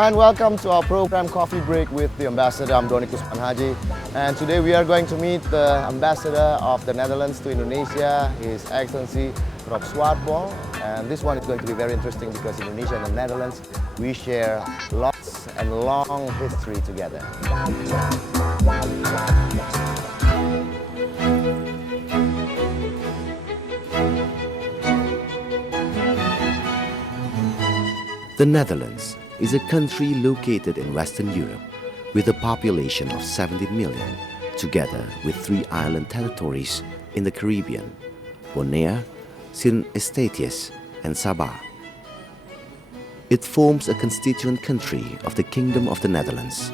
Hi and welcome to our program Coffee Break with the Ambassador. I'm Doni Kusman Haji, and today we are going to meet the Ambassador of the Netherlands to Indonesia, His Excellency Rob Swartbol. And this one is going to be very interesting because Indonesia and the Netherlands, we share lots and long history together. The Netherlands is a country located in Western Europe with a population of 17 million, together with 3 island territories in the Caribbean, Bonaire, Sint Eustatius and Sabah. It forms a constituent country of the Kingdom of the Netherlands.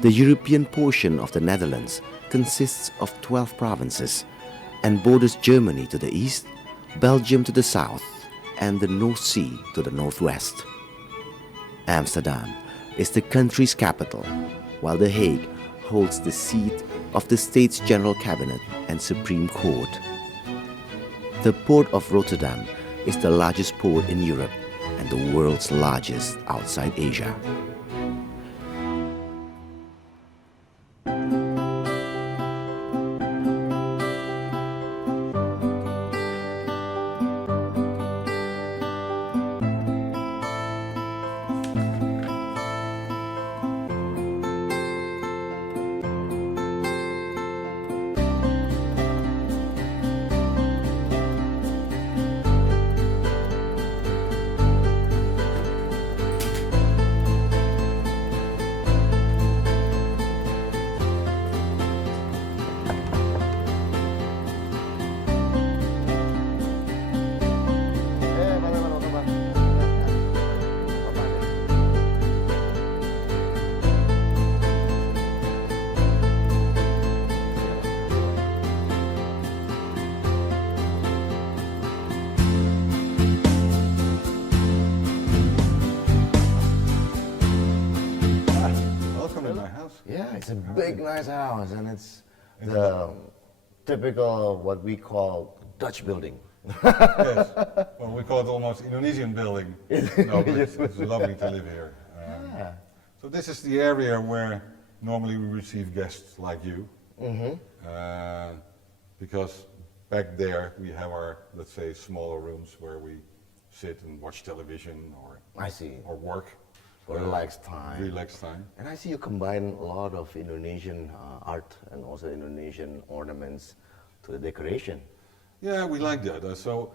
The European portion of the Netherlands consists of 12 provinces and borders Germany to the east, Belgium to the south, and the North Sea to the northwest. Amsterdam is the country's capital, while The Hague holds the seat of the state's General Cabinet and Supreme Court. The port of Rotterdam is the largest port in Europe and the world's largest outside Asia. Yeah, it's a big, nice house, and it's the typical what we call Dutch building. Yes, well, we call it almost Indonesian building. No, but it's lovely to live here. So this is the area where normally we receive guests like you, because back there we have our, let's say, smaller rooms where we sit and watch television or or work. For relaxed time. Relaxed time. And I see you combine a lot of Indonesian art and also Indonesian ornaments to the decoration. Yeah, we like that. So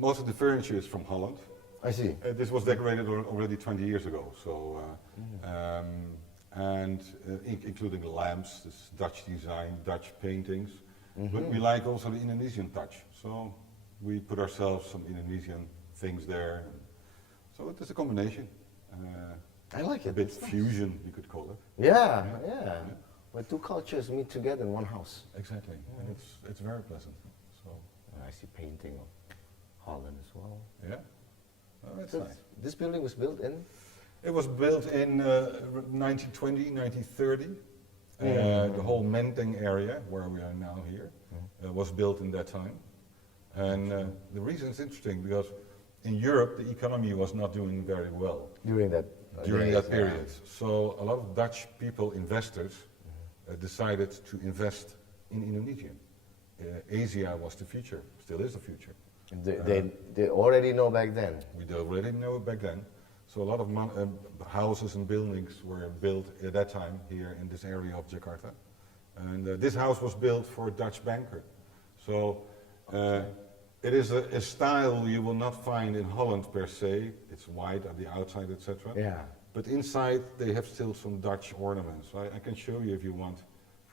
most of the furniture is from Holland. I see. This was decorated already 20 years ago. So, including the lamps, this Dutch design, Dutch paintings. But we like also the Indonesian touch. So we put ourselves some Indonesian things there. So it is a combination. I like it. A bit fusion, you could call it. Yeah. Where two cultures meet together in one house. Exactly. And it's very pleasant. So I see painting of Holland as well. Yeah. Oh, that's nice. This building was built in? It was built in 1920, 1930. The whole Menteng area, where we are now here, was built in that time. And the reason is interesting because in Europe, the economy was not doing very well during that period. So a lot of Dutch people, investors, decided to invest in Indonesia. Asia was the future, still is the future. They already know back then? We already know back then. So a lot of houses and buildings were built at that time here in this area of Jakarta. And this house was built for a Dutch banker. So. It is a style you will not find in Holland per se. It's white at the outside, etc. Yeah. But inside they have still some Dutch ornaments. I can show you if you want.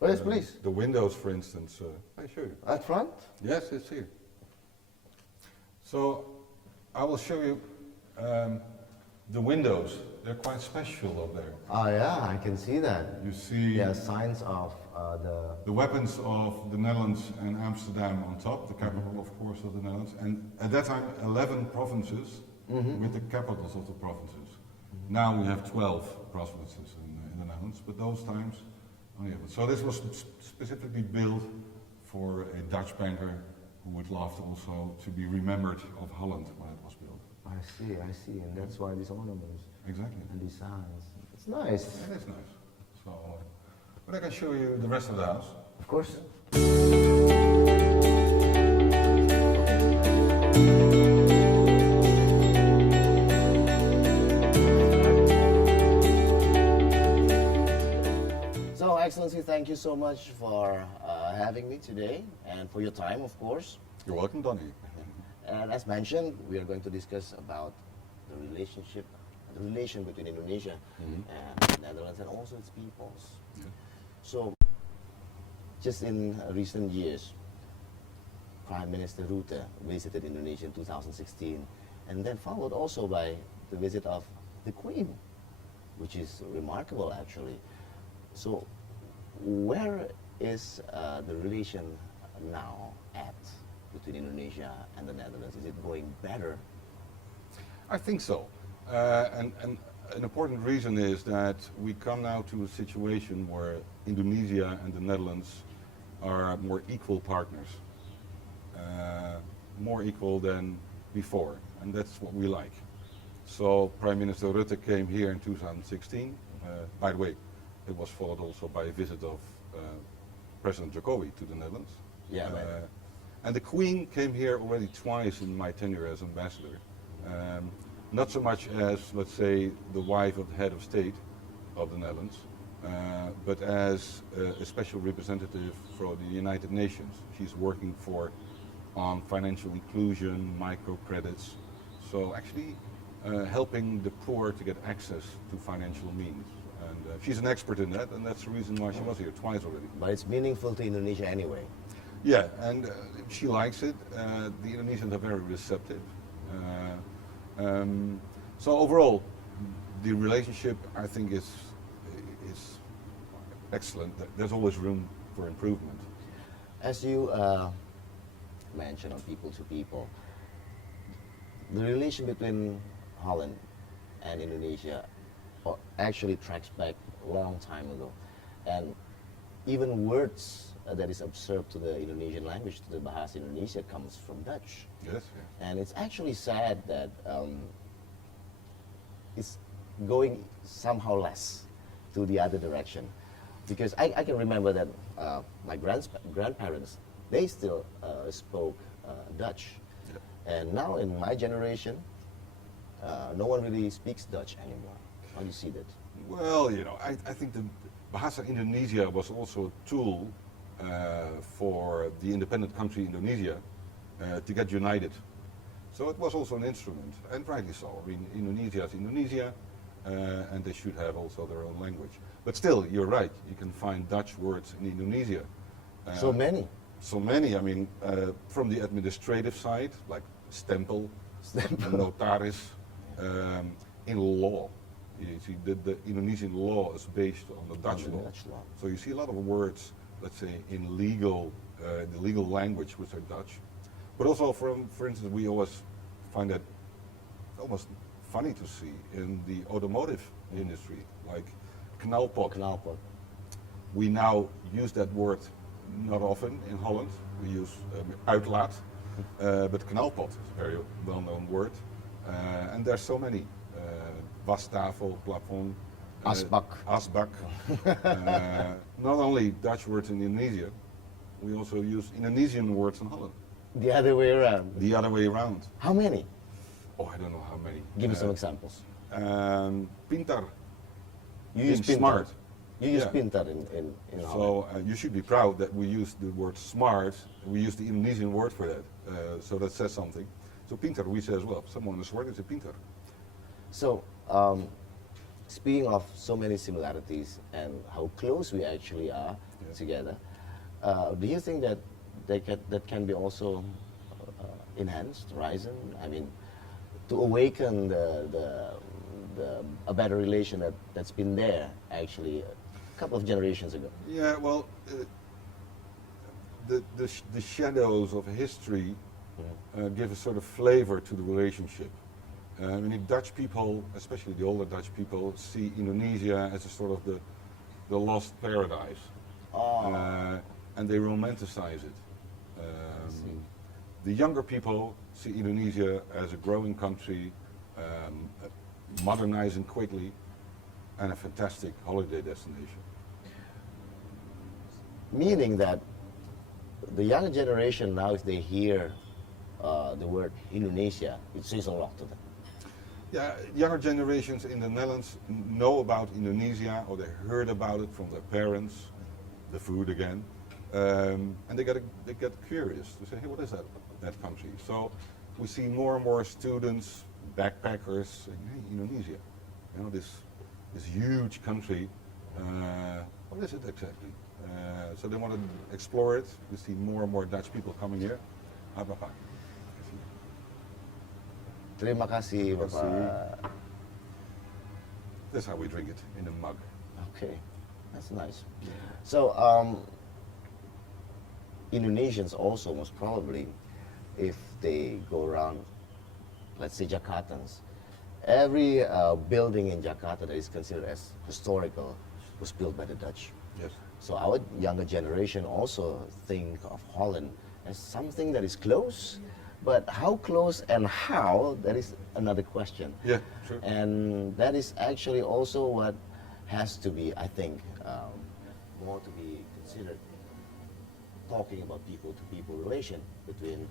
Oh, yes, please. The windows, for instance. I show you. At front? Yes, it's here. So I will show you the windows. They're quite special up there. Oh yeah, I can see that. You see. Yeah, signs of the weapons of the Netherlands and Amsterdam on top, the capital, of course, of the Netherlands. And at that time, 11 provinces with the capitals of the provinces. Now we have 12 provinces in the Netherlands, but those times, so this was specifically built for a Dutch banker who would love also to be remembered of Holland when it was built. I see, and that's why these ornaments. Exactly. and designs. It's nice. It is nice. So, but I can show you the rest of the house. Of course. So, Excellency, thank you so much for having me today and for your time, of course. You're welcome, Donnie. And as mentioned, we are going to discuss about the relation between Indonesia and the Netherlands and also its peoples. Yeah. So, just in recent years, Prime Minister Rutte visited Indonesia in 2016, and then followed also by the visit of the Queen, which is remarkable actually. So, where is the relation now at between Indonesia and the Netherlands? Is it going better? I think so. And an important reason is that we come now to a situation where Indonesia and the Netherlands are more equal partners, more equal than before, and that's what we like. So Prime Minister Rutte came here in 2016. By the way, it was followed also by a visit of President Jokowi to the Netherlands. Yeah, right. And the Queen came here already twice in my tenure as ambassador. Not so much as, let's say, the wife of the head of state of the Netherlands, but as a special representative for the United Nations. She's working on financial inclusion, microcredits, so actually helping the poor to get access to financial means. And she's an expert in that, and that's the reason why she was here twice already. But it's meaningful to Indonesia anyway. Yeah, and she likes it. The Indonesians are very receptive. So overall, the relationship, I think, is excellent. There's always room for improvement. As you mentioned on people to people, the relation between Holland and Indonesia actually tracks back a long time ago. And even words that is observed to the Indonesian language, to the Bahasa Indonesia, comes from Dutch. Yes. And it's actually sad that it's going somehow less to the other direction. Because I can remember that my grandparents, they still spoke Dutch. Yeah. And now in my generation, no one really speaks Dutch anymore. How do you see that? Well, I think the Bahasa Indonesia was also a tool for the independent country Indonesia to get united. So it was also an instrument, and rightly so. I mean, Indonesia is Indonesia, and they should have also their own language. But still, you're right, you can find Dutch words in Indonesia. So many. So many, I mean, from the administrative side, like stempel, notaris, in law. You see, the Indonesian law is based on the Dutch law. So you see a lot of words, let's say, in the legal language, which are Dutch. But also, for instance, we always find that almost funny to see in the automotive industry, like knalpot. Knalpot. We now use that word not often in Holland. We use uitlaat, but knalpot is a very well-known word. And there's so many. Wastafel, plafond, asbak. Asbak. Not only Dutch words in Indonesia, we also use Indonesian words in Holland. The other way around. The other way around. How many? Oh, I don't know how many. Give me some examples. Pintar. You use pintar. Smart. You use Yeah. pintar in Holland. So you should be proud that we use the word smart. We use the Indonesian word for that. So that says something. So pintar, we say as well. Someone is smart is a pintar. So, speaking of so many similarities and how close we actually are together, do you think that that can be also enhanced, risen? I mean, to awaken a better relation that's been there actually a couple of generations ago. Yeah, well, the shadows of history give a sort of flavor to the relationship. I mean, Dutch people, especially the older Dutch people, see Indonesia as a sort of the lost paradise, and they romanticize it. The younger people see Indonesia as a growing country, modernizing quickly, and a fantastic holiday destination. Meaning that the younger generation now, if they hear the word Indonesia, it says a lot to them. Yeah, younger generations in the Netherlands know about Indonesia, or they heard about it from their parents, the food again, and they get curious to say, hey, what is that country? So we see more and more students, backpackers saying, hey, Indonesia, you know, this huge country, what is it exactly? So they want to explore it. We see more and more Dutch people coming here. Ah, Bapak. Terima kasih, Bapak. That's how we drink it, in a mug. Okay, that's nice. So, Indonesians also most probably, if they go around, let's say Jakartans, every building in Jakarta that is considered as historical was built by the Dutch. Yes. So our younger generation also think of Holland as something that is close, but how close and how, that is another question. Yeah, sure. And that is actually also what has to be, I think, more to be considered, talking about people-to-people relation between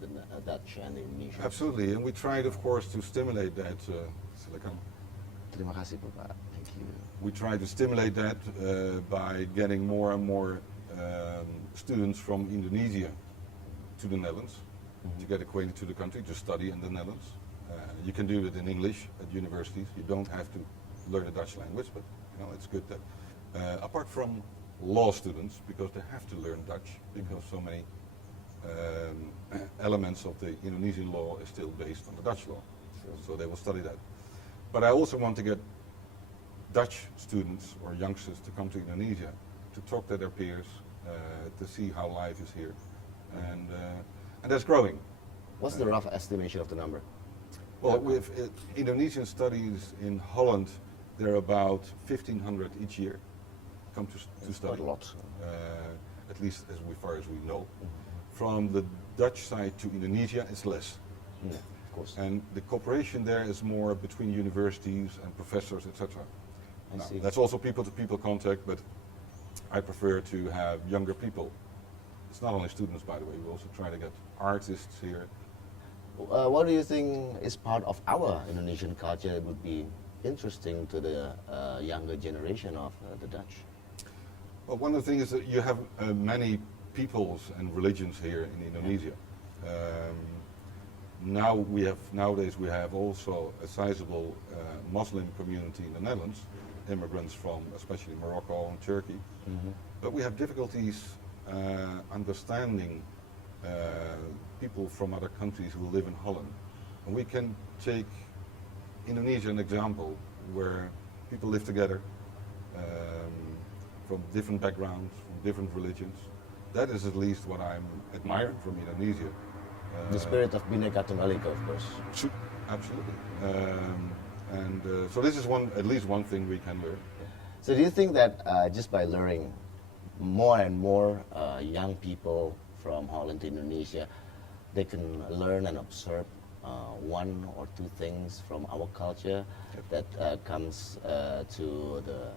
the Dutch and the Indonesians. Absolutely, and we tried, of course, to stimulate that. Silakan. Terima kasih, Bapak. Thank you. We try to stimulate that by getting more and more students from Indonesia to the Netherlands to get acquainted to the country, to study in the Netherlands. You can do it in English at universities. You don't have to learn the Dutch language, but you know it's good that apart from law students, because they have to learn Dutch because so many elements of the Indonesian law is still based on the Dutch law, so they will study that. But I also want to get Dutch students or youngsters to come to Indonesia to talk to their peers, to see how life is here, and that's growing. What's the rough estimation of the number? Well, with Indonesian studies in Holland, there are about 1,500 each year come to study. Quite a lot. At least as far as we know. From the Dutch side to Indonesia, it's less. Yeah, of course. And the cooperation there is more between universities and professors, etc. I see. That's also people-to-people contact, but I prefer to have younger people. It's not only students, by the way. We also try to get artists here. What do you think is part of our Indonesian culture that would be interesting to the younger generation of the Dutch? Well, one of the things is that you have many peoples and religions here in Indonesia. Nowadays we have also a sizable Muslim community in the Netherlands, immigrants from especially Morocco and Turkey. But we have difficulties understanding people from other countries who live in Holland. And we can take Indonesia an example where people live together from different backgrounds, from different religions. That is at least what I'm admiring from Indonesia. The spirit of Bhinneka Tunggal Ika, of course. Absolutely. So this is at least one thing we can learn. So do you think that just by luring more and more young people from Holland to Indonesia, they can learn and observe one or two things from our culture that comes to the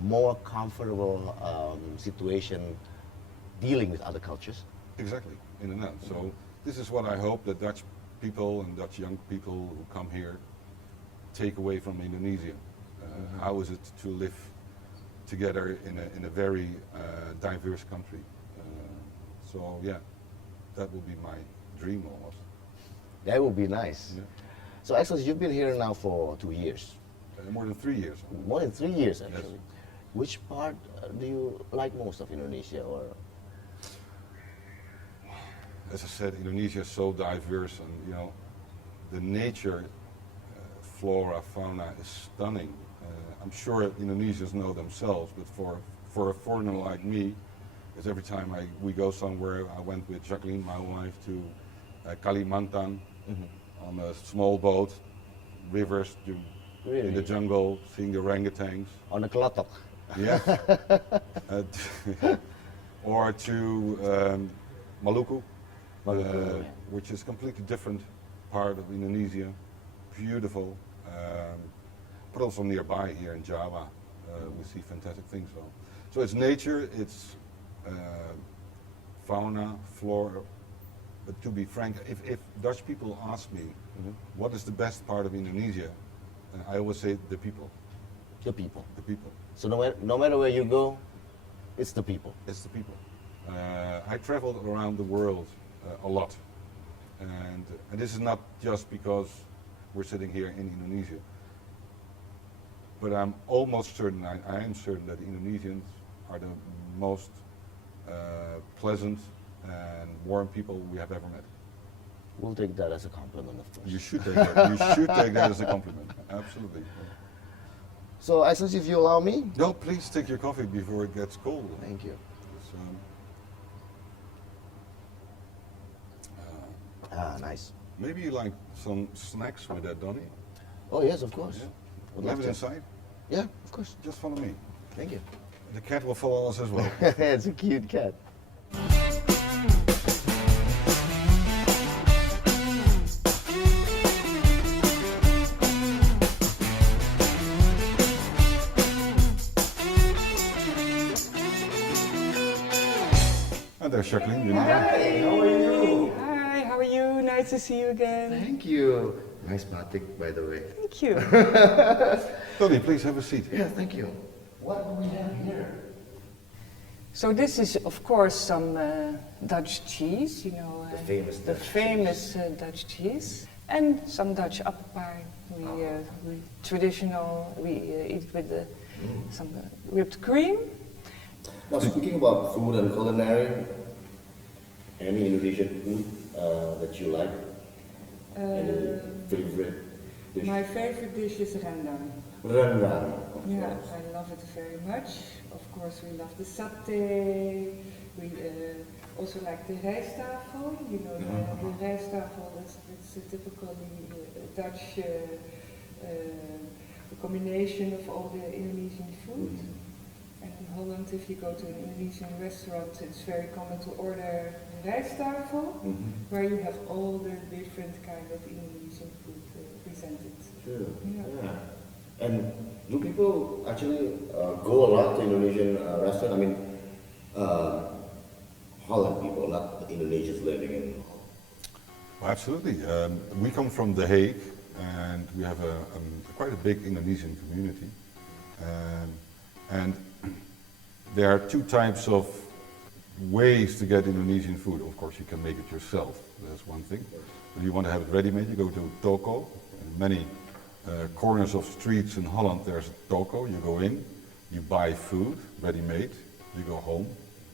more comfortable situation dealing with other cultures? Exactly, in the Netherlands. So this is what I hope that Dutch people and Dutch young people who come here take away from Indonesia. How is it to live together in a very diverse country? So yeah, that will be my dream almost. That would be nice. Yeah. So actually, you've been here now for 2 years. More than 3 years. More than 3 years, actually. Yes. Which part do you like most of Indonesia? Or As I said, Indonesia is so diverse, and you know, the nature, flora, fauna is stunning. I'm sure Indonesians know themselves, but for a foreigner like me, because every time we go somewhere, I went with Jacqueline, my wife, to Kalimantan on a small boat, rivers, in the jungle, seeing the orangutans. on the Kelotok? Yeah. Or to Maluku, Maluku, yeah. which is a completely different part of Indonesia. Beautiful. but also nearby here in Java, we see fantastic things. So it's nature, it's fauna, flora. But to be frank, if Dutch people ask me, what is the best part of Indonesia, I always say the people. The people. The people. So no matter where you go, it's the people. It's the people. I traveled around the world a lot, and this is not just because we're sitting here in Indonesia, but I'm almost certain, I am certain that the Indonesians are the most pleasant and warm people we have ever met. We'll take that as a compliment, of course. You should take that. You should take that as a compliment. Absolutely. So, Excellency, if you allow me. No, please take your coffee before it gets cold. Thank you. Nice. Maybe you like some snacks with that, Donnie? Oh, yes, of course. Yeah. Would We have love it to. inside. Yeah, of course. Just follow me. Thank you. The cat will follow us as well. It's a cute cat. And there's Jacqueline. You know. Hi, how are you? Hi, how are you? Nice to see you again. Thank you. Nice batik, by the way. Thank you. Donnie, please have a seat. Yeah, thank you. What do we have here? So this is, of course, some Dutch cheese, you know. The famous the Dutch famous Dutch cheese. And some Dutch appelpie. We traditional, we eat with some whipped cream. Now, speaking about food and culinary, any Indonesian food that you like? Any favorite dish? My favorite dish is rendang. Rendang. Yeah, I love it very much. Of course, we love the satay. We also like the rijsttafel. You know, the rijsttafel, it's a typically Dutch combination of all the Indonesian food. And in Holland, if you go to an Indonesian restaurant, it's very common to order a rijsttafel, where you have all the different kind of Indonesian food presented. Sure. Yeah. Yeah. And do people actually go a lot to Indonesian restaurant? I mean, Holland people, not Indonesians living in. Well, absolutely. We come from The Hague, and we have quite a big Indonesian community. And there are two types of ways to get Indonesian food. Of course, you can make it yourself. That's one thing. If you want to have it ready-made, you go to toko. In many corners of streets in Holland, there's a toko. You go in, you buy food ready-made. You go home,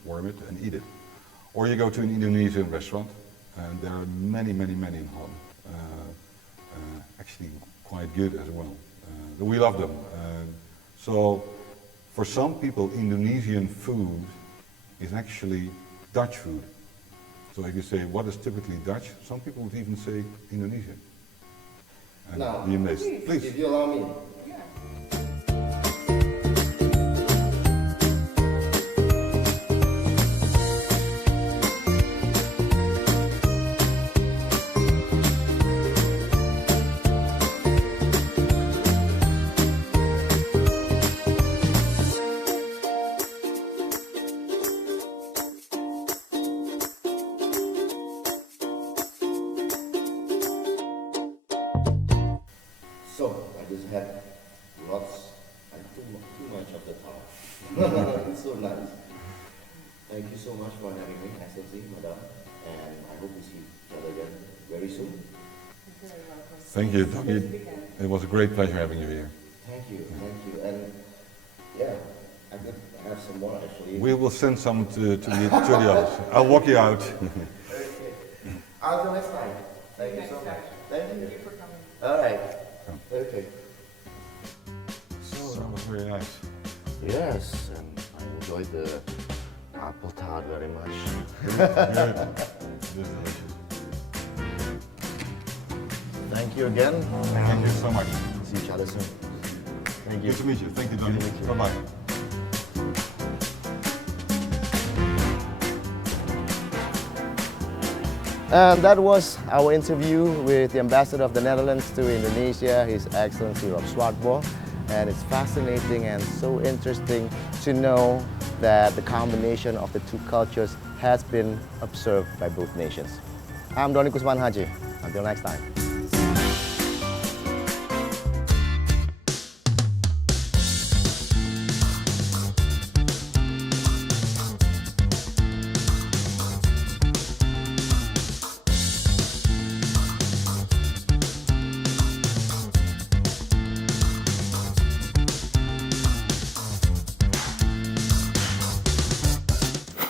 warm it, and eat it. Or you go to an Indonesian restaurant, and there are many, many, many in Holland. Actually, quite good as well. We love them. So, for some people, Indonesian food is actually Dutch food. So if you say, what is typically Dutch, some people would even say Indonesian. And Now, be amazed. Please. If you allow me. So, I just had lots and too much of the talk. It's so nice. Thank you so much for having me, Excellency, Madam, and I hope we see each other again very soon. Thank you, Donnie. It was a great pleasure having you here. Thank you, and yeah, I could have some more actually. We will send some to the others. I'll walk you out. Okay. Until next time. Thank you so much. Thank you. Thank you for coming. All right. Okay. So that was very nice. Yes, and I enjoyed the apple tart very much. Good. This is delicious. Thank you again. Thank you so much. See each other soon. Thank you. Good to meet you. Thank you, Donnie. Good to meet you. Bye-bye. And that was our interview with the Ambassador of the Netherlands to Indonesia, His Excellency Rob Swartbol. And it's fascinating and so interesting to know that the combination of the two cultures has been observed by both nations. I'm Doni Kusman Haji. Until next time.